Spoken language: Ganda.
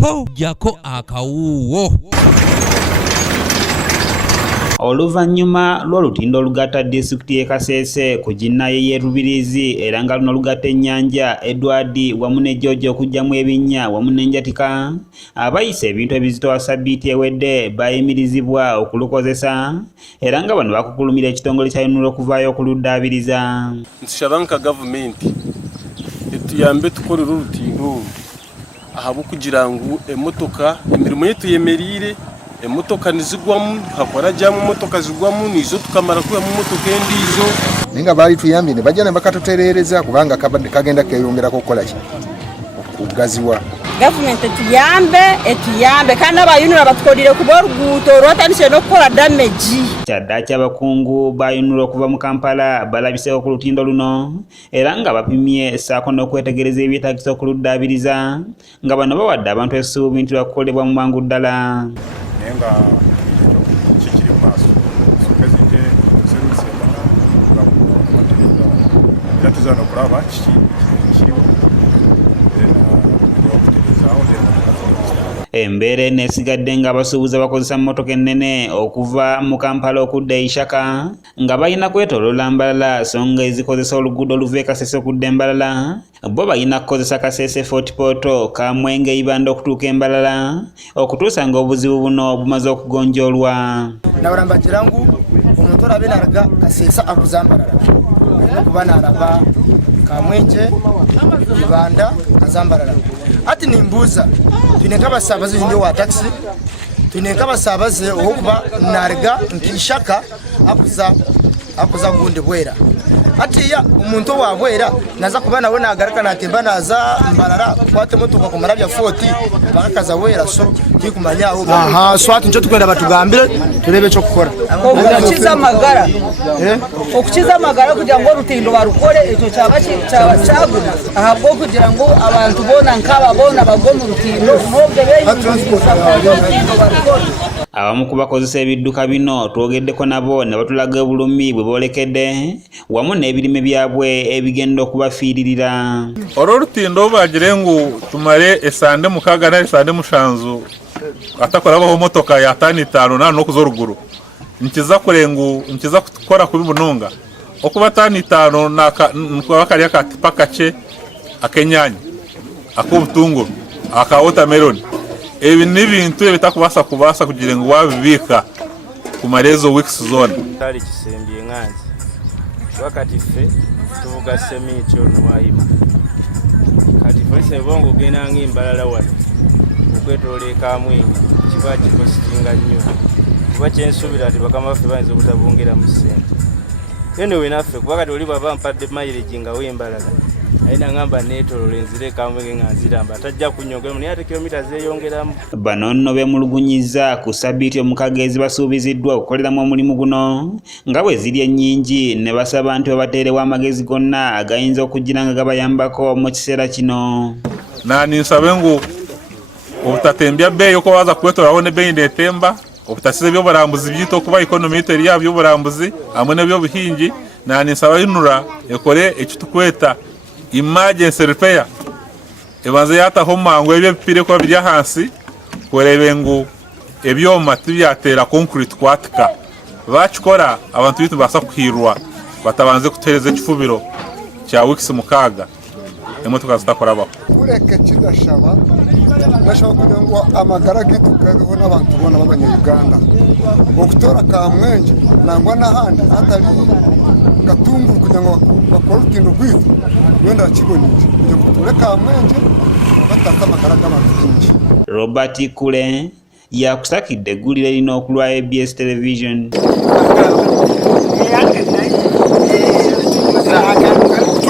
po jako akawuwo. Oluvannyuma lw'olutindo olugatta disitulikiti y'e Kasese ku ginnaye y'e Rubirizi era nga luno lugatta ennyanja Edward wamu ne George okugyamu ebinnya wamu n'enjatika, abayise ebintu ebizitowa ssabbiiti ewedde bayimirizibwa okulukozesa era nga bano bakukulumira ekitongole kya UNURA okuvaayo okuluddaabiriza. Ntusaba nka gavumenti etuyambe tukolere olutindo ahabw'okugira ngu emirimu yetu yemerire, emotoka nizigwamu hakora jamu motoka zigwamu nizo tukamara kuya mu motoka endizo ninga bali tuyambi ne bajja ne bakatutereereza kubanga kagenda keyongera kukola ki okugaziwa. Government etuyambe kandi abayunura batukolire kuba oruguuto rwatandise n'okukola damage. Kyadda ky'abakungu ba UNURA okuva mu Kampala balabiseeko ku lutindo luno era nga bapimye ssaako n'okwetegereza ebyetaagisa okuluddaabiriza nga bano bawadde abantu essuubi nti lwakukolebwa mu mangu ddala. Nenga kikiri maaso sokazite service y'abana bakumatereza yatuzana kuraba kiriwo embeera enesigadde nga abasuubuzi bakozesa mmotoka ennene okuva mu Kampala okudda e Ishaka nga balina kwetooloola Mbalala so nga ezikozesa oluguudo oluva e Kasese okudda e Mbalala bo balina kukozesa Kasese Fort Portal Kamwenge Ibanda okutuuka e Mbalala okutuusa nga obuzibu buno bumaze okugonjoolwa. Nabaramba kirangu omuntu olabe naraga Kasese akuza Mbalala kuba naraba Kamwenge Ibanda azambalala ati nimbuuza twineka abasabaze ndio wa taxi twineka abasabaze okuba narga nkishaka akuza gundi bwera ati ya omuntu wa bwera naza kuba nawe nagaraka natemba naza Mbalala kwate motoka ku marabya 40 bakakaza bwera so tikumanya aho swati njo tukwenda batugambire turebe cyo gukora okukiza amagara kugira ngo rutindo barukore eto cyaguna ahabwo kugira ngo abantu bona nkaba bona bagomu rutindo nobwe abamu ku bakozesa ebidduka bino twogeddeko nabo ne batulaga obulumi bwe boolekedde wamu n'ebirime byabwe ebigenda okubafiiririra. olw'olutindo bagire ngu tumale esande mukaaga na esande mushanzu atakorabaho motoka ya 5 n'okuza oruguru nkiza kurengu nkiza kukora kubi munonga okuba 5 bakari akatipa kace akenyanya ak'obutunguru aka watermelon ebi n'ebintu ebitakubasa kugira ngo wabibika ku marezo weeks zone tali kisembye nganzi wakati fe tuvuga semiti onwayima kati polisi ebongo gena ngimbalala wano okwetoleka Kamwenge kiba kikositinga nnyo kuba kyensubira ati bakama ffe bayinza obutabongera mu ssente eno wenaffe kuba kati oli bwaba mpadde mileage nga wembalala aina ngamba netolole nzire Kamwenge nganziramba tajja kunyongera naye ate kilomita zeeyongeramu. Bano nno beemulugunyiza ku ssabbiiti omukaaga ezibasuubiziddwa okukoleramu omulimu guno nga bwe ziri ennyingi ne basaba nti babateerewo amagezi gonna agayinza okugira nga gabayambako mu kiseera kino. Ninsabe ngu obutatembya bbeeyi okuba baza kwetolawo ne bbeeyi neetemba obutasiza ebyobulambuzi byito okuba ikonomi yito eri yabo by'obulambuzi hamwe n'ebyobuhingi ninsaba UNURA ekole ekitukweta emergency repair ebanze yataho mangu ebyo bipire kuba biri ahansi kurebe ngu ebyoma tibyateera concrete kwatika bakikora abantu bitu basa kuhirwa batabanze kutereza ekifubiro kya weeks mukaaga emotoka zitakorabaho kureke kidashaba kugira ngo amagara gitu kabeho n'abantu bona b'Abanyarwanda okutora Kamwenge nangwa n'ahandi atari Gatunguru kugira ngo bakore urutindo rw'itu wenda bakibonije kugira ngo tuture Kamwenge batata amagara g'abantu benshi. Robert Kule yakusakidde eggulire lino okulwa ABS Television.